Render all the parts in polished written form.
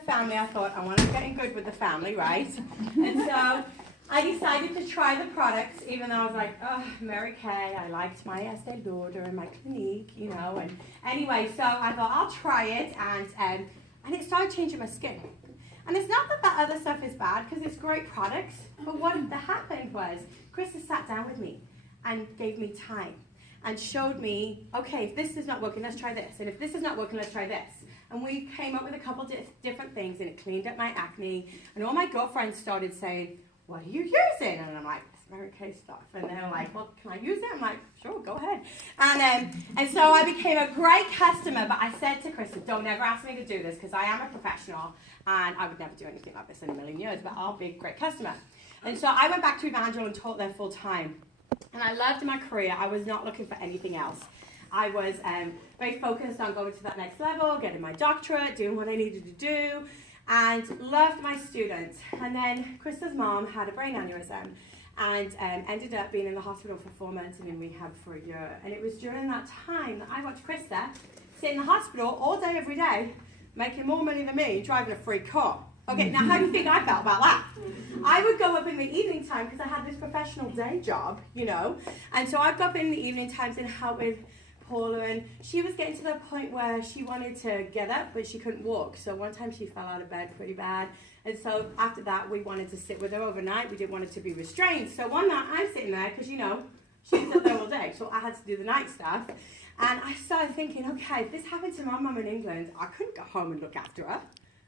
the family, I thought, I want to get in good with the family, right? And so I decided to try the products, even though I was like, oh, Mary Kay, I liked my Estee Lauder and my Clinique, you know. And anyway, so I thought, I'll try it, and it started changing my skin. And it's not that that other stuff is bad, because it's great products, but what happened was, Krista sat down with me and gave me time and showed me, okay, if this is not working, let's try this. And if this is not working, let's try this. And we came up with a couple different things, and it cleaned up my acne. And all my girlfriends started saying, what are you using? And I'm like, it's Mary Kay stuff. And they're like, well, can I use it? I'm like, sure, go ahead. And so I became a great customer, but I said to Krista, don't ever ask me to do this, because I am a professional, and I would never do anything like this in a million years, but I'll be a great customer. And so I went back to Evangel and taught there full time. And I loved my career. I was not looking for anything else. I was very focused on going to that next level, getting my doctorate, doing what I needed to do, and loved my students. And then Krista's mom had a brain aneurysm and ended up being in the hospital for 4 months and in rehab for a year. And it was during that time that I watched Krista sit in the hospital all day, every day, making more money than me, driving a free car. Okay, now how do you think I felt about that? I would go up in the evening time because I had this professional day job, you know. And so I'd go up in the evening times and help with Paula, and she was getting to the point where she wanted to get up, but she couldn't walk. So one time she fell out of bed pretty bad. And so after that, we wanted to sit with her overnight. We didn't want it to be restrained. So one night I'm sitting there because, you know, she was up there all day. So I had to do the night stuff. And I started thinking, okay, if this happened to my mum in England, I couldn't go home and look after her.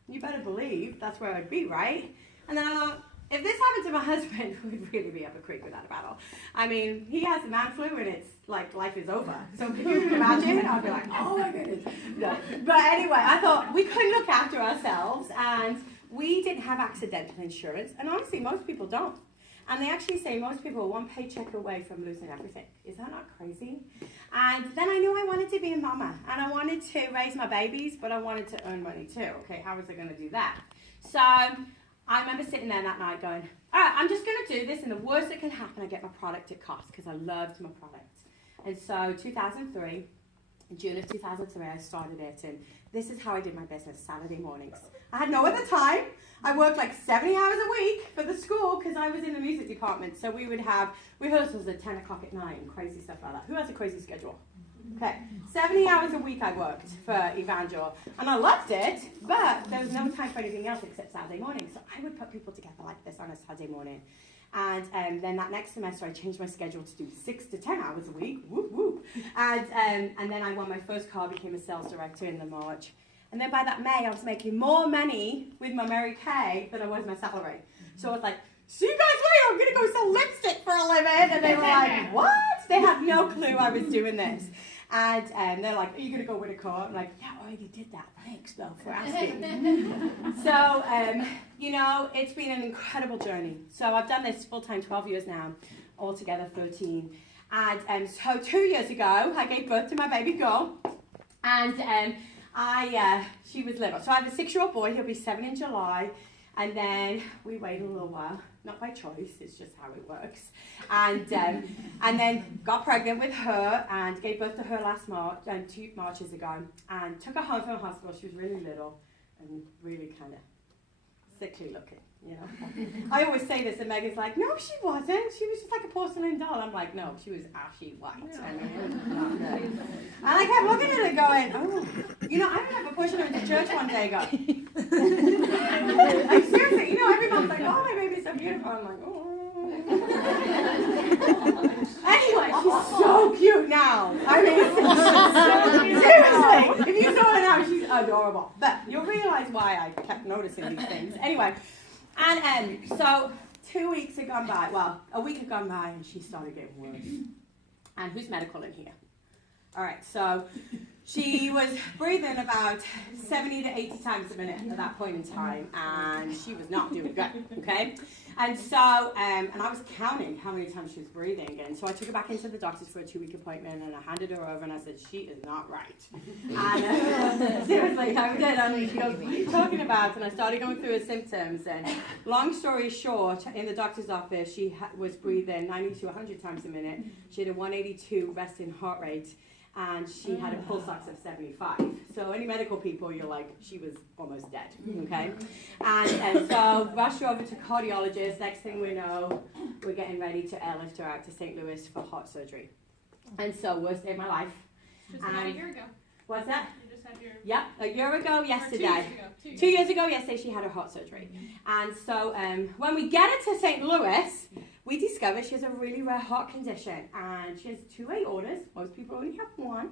You better believe that's where I'd be, right? And then I thought, if this happened to my husband, we'd really be up a creek without a paddle. I mean, he has the man flu and it's like life is over. So can you imagine? I'd be like, oh my goodness. No. But anyway, I thought we couldn't look after ourselves, and we didn't have accidental insurance. And honestly, most people don't. And they actually say most people are one paycheck away from losing everything. Is that not crazy? And then I knew I wanted to be a mama, and I wanted to raise my babies, but I wanted to earn money too. Okay, how was I going to do that? So I remember sitting there that night going, all right, I'm just going to do this, and the worst that can happen, I get my product at cost, because I loved my product. And so 2003, in June of 2003, I started it, and this is how I did my business, Saturday mornings. I had no other time. I worked like 70 hours a week for the school because I was in the music department. So we would have rehearsals at 10 o'clock at night and crazy stuff like that. Who has a crazy schedule? Okay, 70 hours a week I worked for Evangel, and I loved it, but there was no time for anything else except Saturday morning. So I would put people together like this on a Saturday morning. And then that next semester I changed my schedule to do 6 to 10 hours a week, whoop whoop. And then I won my first car, became a sales director in the March. And then by that May, I was making more money with my Mary Kay than I was my salary. So I was like, see you guys later, I'm going to go sell lipstick for a living. And they were like, what? They had no clue I was doing this. And they're like, are you going to go win a car? I'm like, yeah, I already did that. Thanks, Bill, for asking. So, you know, it's been an incredible journey. So I've done this full-time 12 years now, altogether 13. And so 2 years ago, I gave birth to my baby girl. And she was little. So I have a 6-year-old boy. He'll be 7 in July. And then we wait a little while, not by choice, it's just how it works. And then got pregnant with her and gave birth to her last March, 2 Marches ago, and took her home from the hospital. She was really little and really kind of sickly looking, you know. I always say this, and Megan's like, no, she wasn't. She was just like a porcelain doll. I'm like, no, she was ashy white. No. I mean, it was not good. And I kept looking at her going, oh, you know, I remember pushing her into church one day and go, like, seriously, you know, every mom's like, oh, my baby's so beautiful. I'm like, oh. Anyway, she's so cute now. I mean, seriously, if you saw her now, she's adorable. But you'll realize why I kept noticing these things. Anyway, and so 2 weeks had gone by. Well, a week had gone by, and she started getting worse. And who's medical in here? All right, so she was breathing about 70 to 80 times a minute at that point in time, and she was not doing good, okay? And so, and I was counting how many times she was breathing, and so I took her back into the doctor's for a 2-week appointment, and I handed her over, and I said, she is not right. And seriously, I did. I mean, she goes, what are you talking about? And I started going through her symptoms, and long story short, in the doctor's office, she was breathing 90 to 100 times a minute. She had a 182 resting heart rate. and she had a pulse ox of 75. So any medical people, you're like, she was almost dead, okay? And so rushed her over to cardiologist. Next thing we know, we're getting ready to airlift her out to St. Louis for heart surgery. And so worst day of my life. Just about a year ago. What's that? You just had your... Yep, a year ago yesterday. 2 years ago. 2 years ago yesterday, she had her heart surgery. And so when we get her to St. Louis, we discover she has a really rare heart condition. And she has 2 aortas. Most people only have one.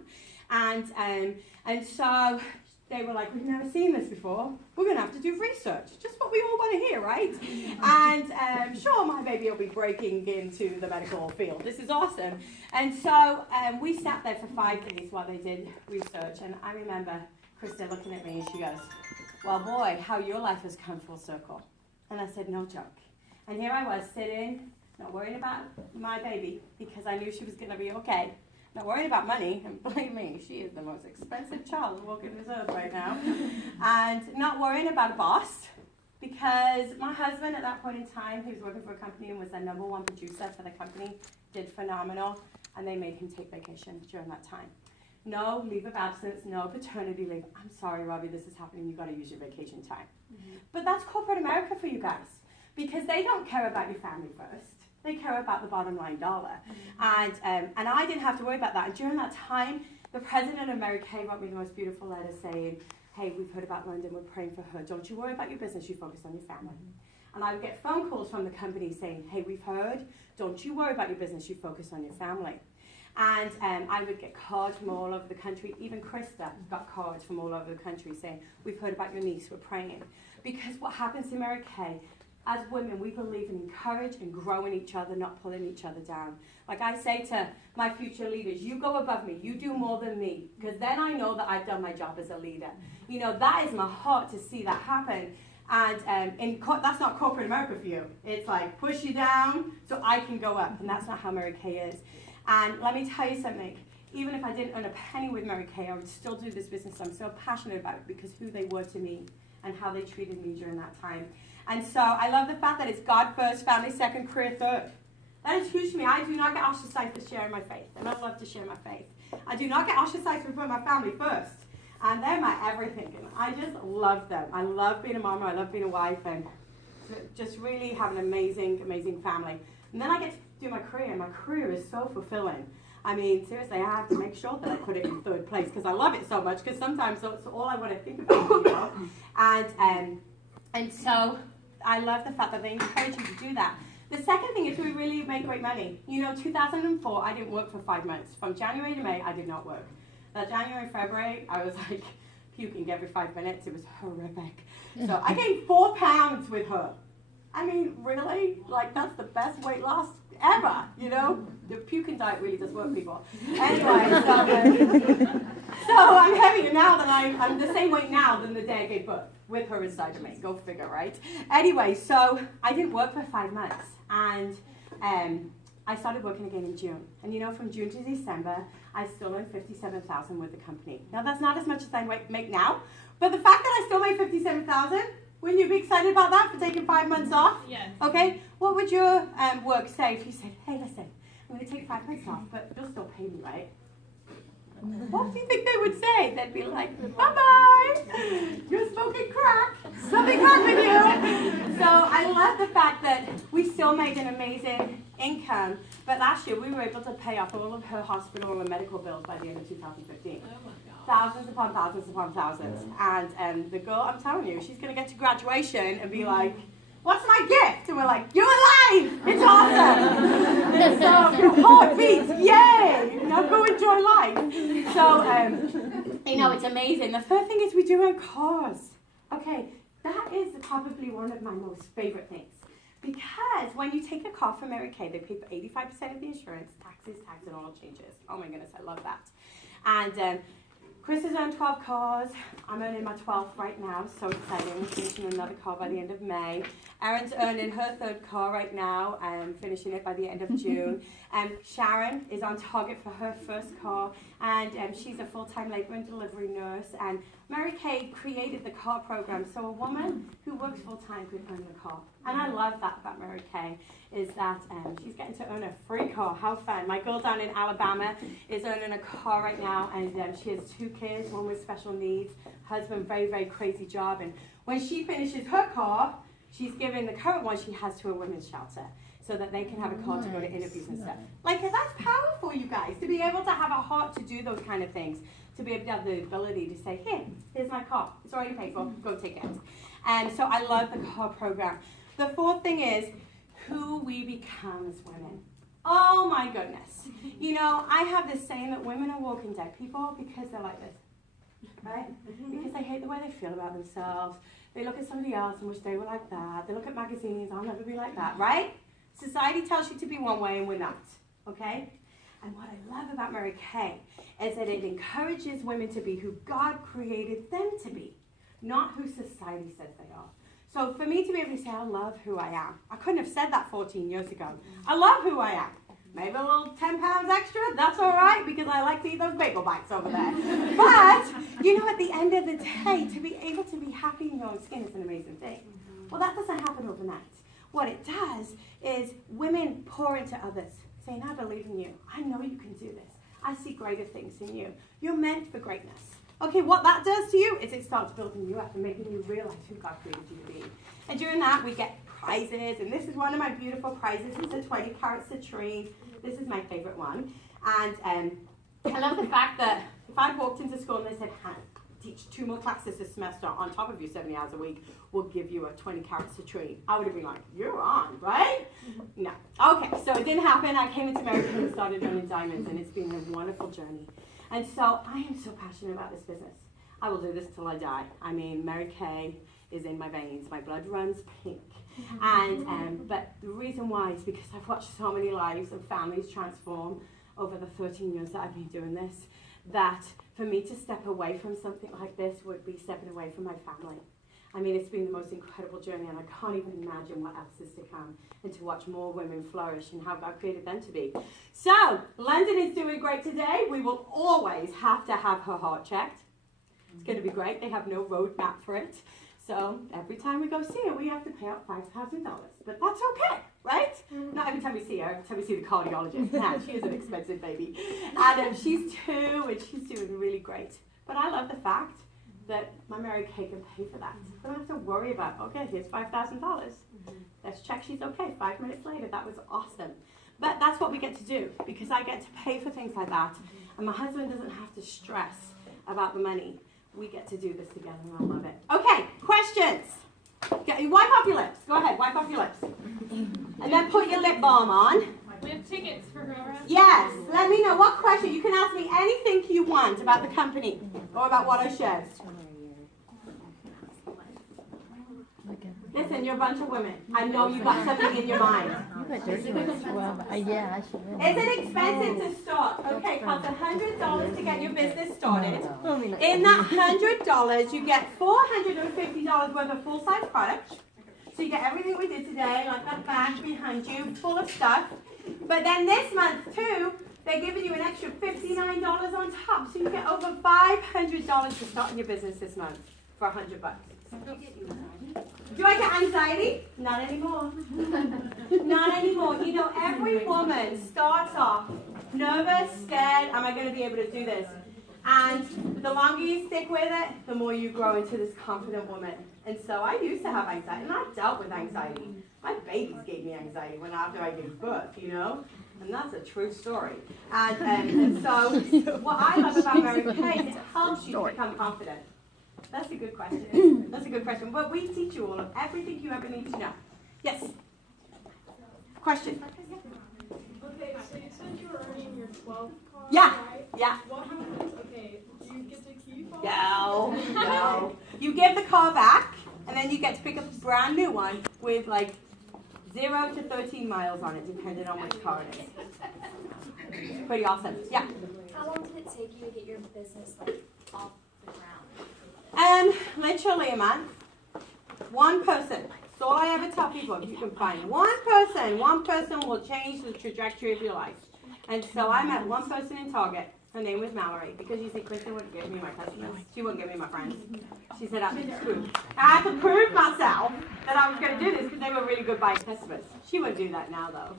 And so they were like, we've never seen this before. We're going to have to do research. Just what we all want to hear, right? And sure, my baby will be breaking into the medical field. This is awesome. And so we sat there for 5 days while they did research. And I remember Krista looking at me and she goes, well, boy, how your life has come full circle. And I said, no joke. And here I was sitting, not worrying about my baby because I knew she was going to be okay. Not worrying about money, and believe me, she is the most expensive child walking this earth right now. And not worrying about a boss, because my husband at that point in time, he was working for a company and was the #1 producer for the company, did phenomenal, and they made him take vacation during that time. No leave of absence, no paternity leave. I'm sorry, Robbie, this is happening, you gotta use your vacation time. But that's corporate America for you guys, because they don't care about your family first. They care about the bottom line dollar. And I didn't have to worry about that. And during that time, the president of Mary Kay wrote me the most beautiful letter saying, hey, we've heard about London, we're praying for her. Don't you worry about your business, you focus on your family. And I would get phone calls from the company saying, hey, we've heard, don't you worry about your business, you focus on your family. And I would get cards from all over the country. Even Krista got cards from all over the country saying, we've heard about your niece, we're praying. Because what happens in Mary Kay, as women, we believe in encourage and growing each other, not pulling each other down. Like I say to my future leaders, you go above me, you do more than me, because then I know that I've done my job as a leader. You know, that is my heart to see that happen. And that's not corporate America for you. It's like push you down so I can go up, and that's not how Mary Kay is. And let me tell you something, even if I didn't earn a penny with Mary Kay, I would still do this business. I'm so passionate about it because who they were to me and how they treated me during that time. And so I love the fact that it's God first, family second, career third. That is huge to me. I do not get ostracized for sharing my faith, and I love to share my faith. I do not get ostracized for putting my family first, and they're my everything, and I just love them. I love being a mama, I love being a wife, and just really have an amazing, amazing family. And then I get to do my career, and my career is so fulfilling. I mean, seriously, I have to make sure that I put it in third place, because I love it so much, because sometimes that's all I want to think about, you know? And so I love the fact that they encourage you to do that. The second thing is we really make great money. You know, 2004, I didn't work for 5 months. From January to May, I did not work. January and February, I was like puking every 5 minutes. It was horrific. So I gained 4 pounds with her. I mean, really? Like, that's the best weight loss ever, you know? The puking diet really does work, people. Anyway, so I'm heavier now than I'm the same weight now than the day I gave birth, with her inside of me. Go figure, right? Anyway, so I didn't work for 5 months, and I started working again in June. And you know, from June to December, I still earned $57,000 with the company. Now, that's not as much as I make now, but the fact that I still made $57,000, wouldn't you be excited about that for taking 5 months off? Yes. Okay, what would your work say if you said, hey, listen, I'm going to take 5 months off, but you'll still pay me, right? What do you think they would say? They'd be like, bye-bye, you're smoking crack, something wrong with you. So I love the fact that we still made an amazing income, but last year we were able to pay off all of her hospital and medical bills by the end of 2015. Oh my God. Thousands upon thousands upon thousands. And the girl, I'm telling you, she's going to get to graduation and be like, what's my gift? And we're like, you're alive! It's awesome! And so your heart beats, yay! Now go enjoy life. So, you know, it's amazing. The third thing is we do our cars. Okay, that is probably one of my most favorite things. Because when you take a car from Mary Kay, they pay for 85% of the insurance, taxes, tax, and oil changes. Oh my goodness, I love that. And Chris has earned 12 cars. I'm earning my 12th right now. So exciting. We're finishing another car by the end of May. Erin's earning her 3rd car right now and finishing it by the end of June. Sharon is on target for her 1st car. And she's a full-time labor and delivery nurse. And Mary Kay created the car program so a woman who works full-time could own a car. And I love that about Mary Kay, is that she's getting to own a free car. How fun. My girl down in Alabama is owning a car right now, and she has 2 kids, one with special needs, husband, very, very crazy job. And when she finishes her car, she's giving the current one she has to a women's shelter so that they can have a car to go to interviews and stuff. Like, that's powerful, you guys, to be able to have a heart to do those kind of things, to be able to have the ability to say, here's my car. It's already paid for. Go take it. And so I love the car program. The 4th thing is who we become as women. Oh, my goodness. You know, I have this saying that women are walking dead people because they're like this, right? Because they hate the way they feel about themselves. They look at somebody else and wish they were like that. They look at magazines, I'll never be like that, right? Society tells you to be one way and we're not, okay? And what I love about Mary Kay is that it encourages women to be who God created them to be, not who society says they are. So for me to be able to say, I love who I am, I couldn't have said that 14 years ago. I love who I am. Maybe a little 10 pounds extra, that's all right, because I like to eat those bagel bites over there. But, you know, at the end of the day, to be able to be happy in your own skin is an amazing thing. Well, that doesn't happen overnight. What it does is women pour into others, saying, I believe in you. I know you can do this. I see greater things in you. You're meant for greatness. Okay, what that does to you is it starts building you up and making you realize who God created you to be. And during that, we get prizes, and this is one of my beautiful prizes. It's a 20-carat citrine. This is my favorite one. And I love the fact that if I walked into school and they said, teach 2 more classes this semester on top of your 70 hours a week, we'll give you a 20-carat citrine. I would have been like, you're on, right? No. Okay, so it didn't happen. I came into America and started owning diamonds, and it's been a wonderful journey. And so I am so passionate about this business. I will do this till I die. I mean, Mary Kay is in my veins. My blood runs pink. And but the reason why is because I've watched so many lives of families transform over the 13 years that I've been doing this, that for me to step away from something like this would be stepping away from my family. I mean, it's been the most incredible journey, and I can't even imagine what else is to come, and to watch more women flourish and how God created them to be. So, London is doing great today. We will always have to have her heart checked. It's going to be great. They have no roadmap for it. So, every time we go see her, we have to pay out $5,000. But that's okay, right? Not every time we see her, every time we see the cardiologist. Nah, she is an expensive baby. And she's 2, and she's doing really great. But I love the fact that my Mary Kay can pay for that. I don't have to worry about, okay, here's $5,000. Let's check she's okay. 5 minutes later, that was awesome. But that's what we get to do, because I get to pay for things like that. And my husband doesn't have to stress about the money. We get to do this together, and I love it. Okay, questions? Wipe off your lips. Go ahead, wipe off your lips. And then put your lip balm on. We have tickets for whoever has Yes, let me know what question. You can ask me anything you want about the company or about what I shared. Listen, you're a bunch of women. I know you got something in your mind. Is it expensive to start? Okay, it costs $100 to get your business started. In that $100, you get $450 worth of full-size products. So you get everything we did today, like that bag behind you, full of stuff. But then this month, too, they're giving you an extra $59 on top. So you get over $500 for starting your business this month for $100. Do I get anxiety? Not anymore. Not anymore. You know, every woman starts off nervous, scared, am I going to be able to do this? And the longer you stick with it, the more you grow into this confident woman. And so I used to have anxiety, and I dealt with anxiety. My babies gave me anxiety after I gave birth, you know? And that's a true story. And so what I love about Mary Kay is it helps you to become confident. That's a good question. That's a good question. But we teach you all of everything you ever need to know. Yes? Question? Okay, so you said you were earning your 12th car, Yeah. right? Yeah. What happens? Okay, do you get to keep all No. You give the car back, and then you get to pick up a brand new one with like 0 to 13 miles on it, depending on which car it is. Pretty awesome. Yeah. How long did it take you to get your business off the ground? Literally a month. One person. That's all I ever tell people. If you can find one person will change the trajectory of your life. And so I met one person in Target. Her name was Mallory, because you see, Kristen wouldn't give me my customers. She wouldn't give me my friends. She said, I had to prove myself that I was going to do this because they were really good buying customers. She wouldn't do that now, though.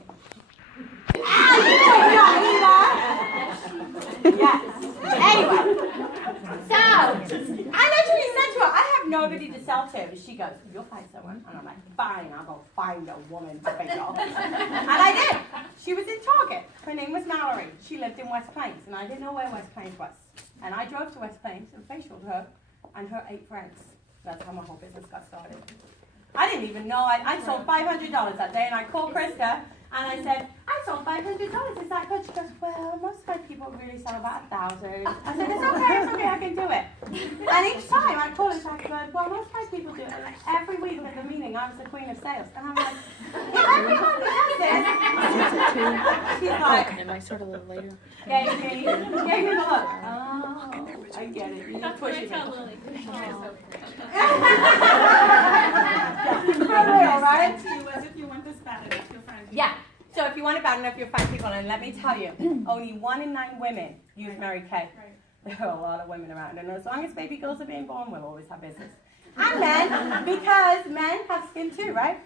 Yes. Anyway, so I literally said to her, I have nobody to sell to. And she goes, you'll find someone. And I'm like, fine, I'll go find a woman to facial. And I did. She was in Target. Her name was Mallory. She lived in West Plains, and I didn't know where West Plains was. And I drove to West Plains and facialed her and her 8 friends. That's how my whole business got started. I didn't even know. I sold $500 that day, and I called Krista, and I said, I sold $500. Is that good? She goes, well, most my people really sell about 1,000. I said, it's okay, I can do it. And each time I called her, I said, well, most my people do it. And like every week at the meeting, I was the queen of sales. And I'm like, if everyone does this, she's like, Can I start a little later? gave me the look. Oh, I get it. You That's push what I it. tell Lily. For real, right? Was if you want this bad enough, you'll find people. Yeah. So if you want it bad enough, you'll find people. And let me tell you, only 1 in 9 women use Mary Kay. Right. There are a lot of women around. And as long as baby girls are being born, we'll always have business. And men, because men have skin too, right?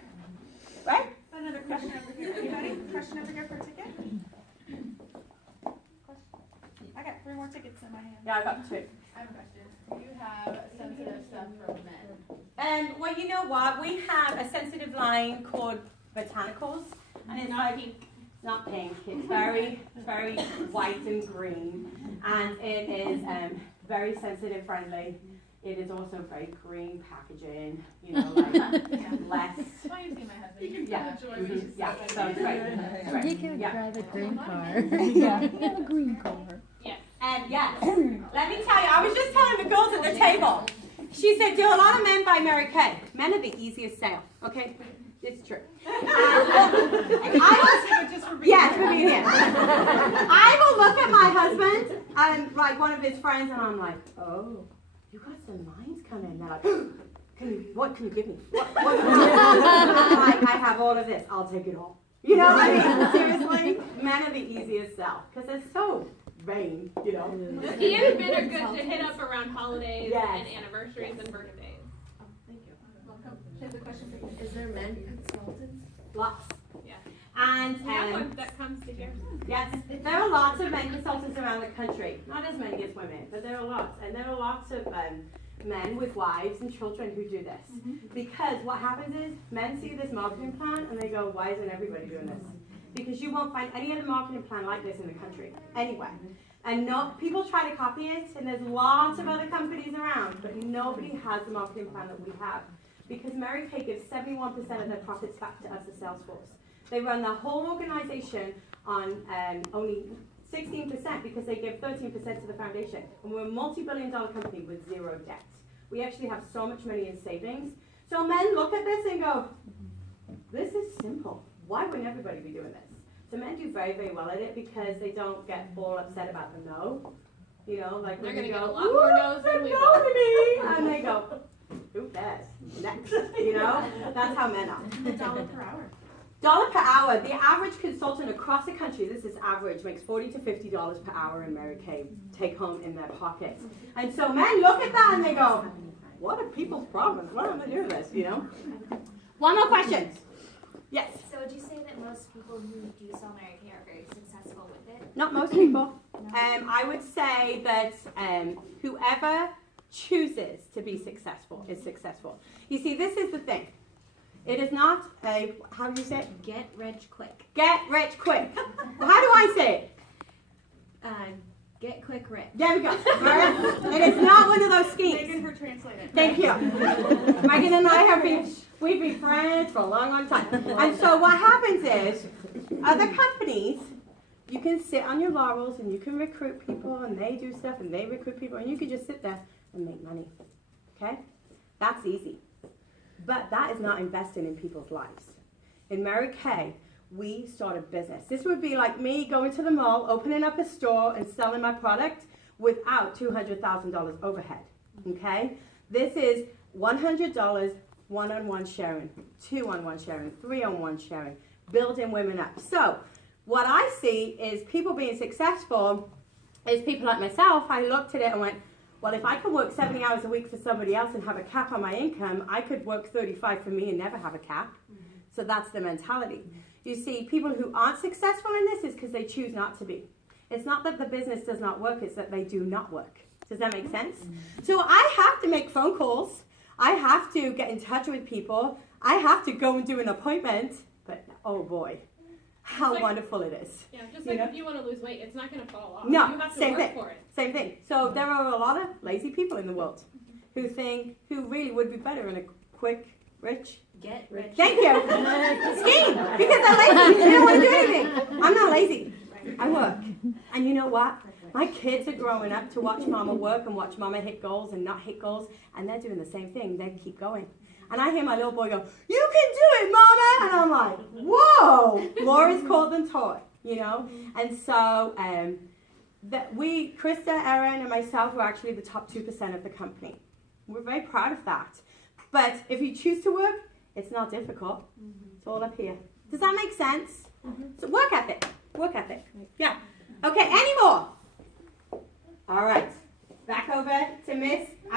Right? Another question over here. Anybody? Question over here for a ticket? I got 3 more tickets in my hand. Yeah, I got 2. I have a question. Do you have sensitive stuff for men? Well, you know what? We have a sensitive line called Botanicals. And it's Not like, pink. not pink. It's very white and green. And it is very sensitive friendly. It is also very green packaging, you know, like less. That's why you see my husband. Yeah. The joy when she's Yeah, so so it's great. It's great. He can Yeah. drive a green car. Yeah, he got a green car. And yes, let me tell you, I was just telling the girls at the table. She said, do a lot of men buy Mary Kay? Men are the easiest sale, okay? It's true. And I was, yes, for being here. I will look at my husband and like one of his friends, and I'm like, oh, you got some lines coming. They're like, what can you give me? What I'm like, I have all of this. I'll take it all. You know, I mean, seriously, men are the easiest sell because they're so vain, you know. He and Ben are good to hit up around holidays Yes. and anniversaries and birthdays. Thank you. Welcome. She has a question for you. Is there men consultants? Lots. Yeah. And We have one that comes to here. yes, there are lots of men consultants around the country. Not as many as women, but there are lots. And there are lots of men with wives and children who do this. Because what happens is men see this marketing plan and they go, why isn't everybody doing this? Because you won't find any other marketing plan like this in the country, anywhere. And people try to copy it, and there's lots of other companies around, but nobody has the marketing plan that we have. Because Mary Kay gives 71% of their profits back to us, the sales force. They run the whole organization on only 16% because they give 13% to the foundation. And we're a multi-billion-dollar company with 0 debt. We actually have so much money in savings. So men look at this and go, this is simple. Why wouldn't everybody be doing this? So men do very, very well at it because they don't get all upset about the no. You know, like They're when they gonna go, get a lot more no's "Ooh, than we no will." to me," and they go, who cares? Next, you know? That's how men are. $1 per hour. Dollar per hour. The average consultant across the country, this is average, makes $40 to $50 per hour in Mary Kay take home in their pockets. And so men look at that and they go, what are people's problems? Why don't they do this, you know? One more question. Yes. So would you say that most people who do sell Mary Kay are very successful with it? Not most people. I would say that whoever chooses to be successful is successful. You see, this is the thing. It is not a, how do you say it? Get rich quick. Get rich quick. Well, how do I say it? Get quick rich. There we go. All right? And it's not one of those schemes. Megan, her translator. Thank you. Megan and I we've been friends for a long, long time. And so what happens is, other companies, you can sit on your laurels and you can recruit people and they do stuff and they recruit people and you can just sit there and make money. Okay? That's easy. But that is not investing in people's lives. In Mary Kay, we start a business. This would be like me going to the mall, opening up a store and selling my product without $200,000 overhead. Okay? This is $100 one-on-one sharing, two-on-one sharing, three-on-one sharing, building women up. So what I see is people being successful is people like myself, I looked at it and went, well, if I can work 70 hours a week for somebody else and have a cap on my income, I could work 35 for me and never have a cap. So that's the mentality. You see, people who aren't successful in this is because they choose not to be. It's not that the business does not work, it's that they do not work. Does that make sense? So I have to make phone calls. I have to get in touch with people. I have to go and do an appointment. But oh boy, how wonderful it is. Yeah, just You like know? if you want to lose weight, it's not going to fall off. No, you have to same work thing. for it. Same thing. So there are a lot of lazy people in the world who really would be better in a quick, rich. Get rich. Thank you. Scheme, because they're lazy. They don't want to do anything. I'm not lazy. I work. And you know what? My kids are growing up to watch mama work and watch mama hit goals and not hit goals, and they're doing the same thing. They keep going. And I hear my little boy go, "You can do it, mama!" And I'm like, whoa! Laura's called and taught, you know? And so Krista, Erin, and myself were actually the top 2% of the company. We're very proud of that. But if you choose to work, it's not difficult. It's all up here. Does that make sense? So work ethic. Work ethic. Yeah. Okay, any more? All right. Back over to Miss